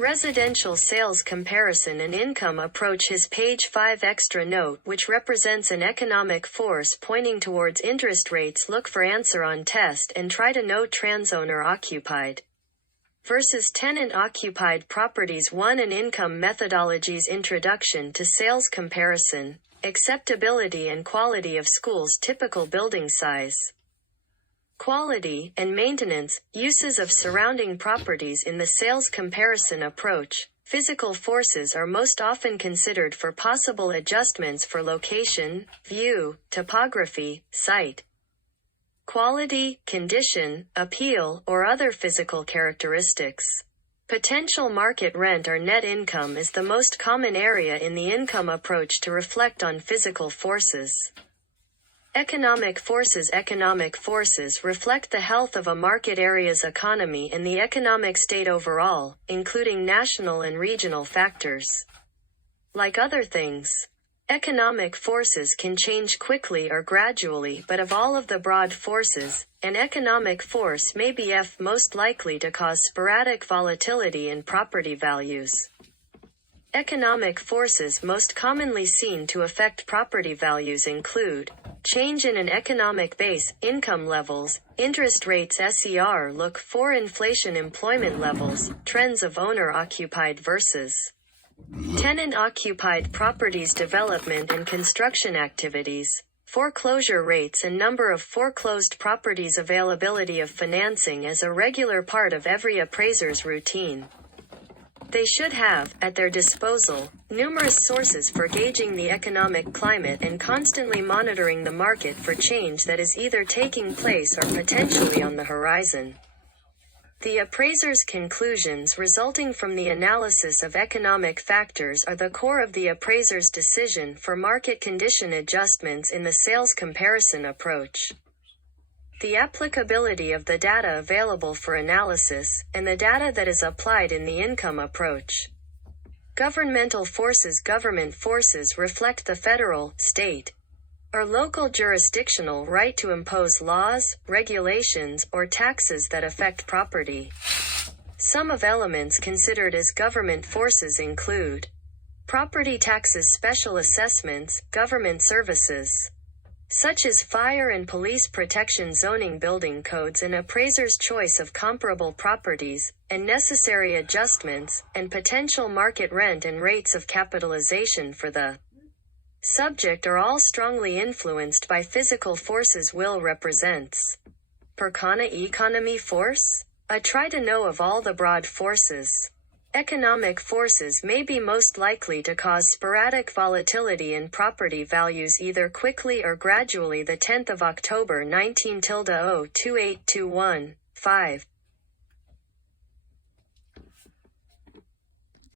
Residential sales comparison and income approach. His page 5 extra note, which represents an economic force pointing towards interest rates. Look for answer on test and try to know transowner occupied versus tenant occupied properties. 1. An income methodologies. Introduction to sales comparison, acceptability and quality of schools. Typical building size, quality, and maintenance, uses of surrounding properties. In the sales comparison approach, physical forces are most often considered for possible adjustments for location, view, topography, site quality, condition, appeal, or other physical characteristics. Potential market rent or net income is the most common area in the income approach to reflect on physical forces. Economic forces. Economic forces reflect the health of a market area's economy and the economic state overall, including national and regional factors. Like other things, economic forces can change quickly or gradually, but of all of the broad forces, an economic force may be most likely to cause sporadic volatility in property values. Economic forces most commonly seen to affect property values include change in an economic base, income levels, interest rates. SER Look for inflation, employment levels, trends of owner-occupied versus tenant-occupied properties, development and construction activities, foreclosure rates and number of foreclosed properties. Availability of financing as a regular part of every appraiser's routine. They should have, at their disposal, numerous sources for gauging the economic climate and constantly monitoring the market for change that is either taking place or potentially on the horizon. The appraiser's conclusions resulting from the analysis of economic factors are the core of the appraiser's decision for market condition adjustments in the sales comparison approach. The applicability of the data available for analysis, and the data that is applied in the income approach. Governmental forces. Government forces reflect the federal, state, or local jurisdictional right to impose laws, regulations, or taxes that affect property. Some of elements considered as government forces include property taxes, special assessments, government services, such as fire and police protection, zoning, building codes, and appraiser's choice of comparable properties, and necessary adjustments, and potential market rent and rates of capitalization for the subject are all strongly influenced by physical forces. Will represents Percana economy force? A try to know of all the broad forces. Economic forces may be most likely to cause sporadic volatility in property values either quickly or gradually. The 10th of October 19-02821, 5.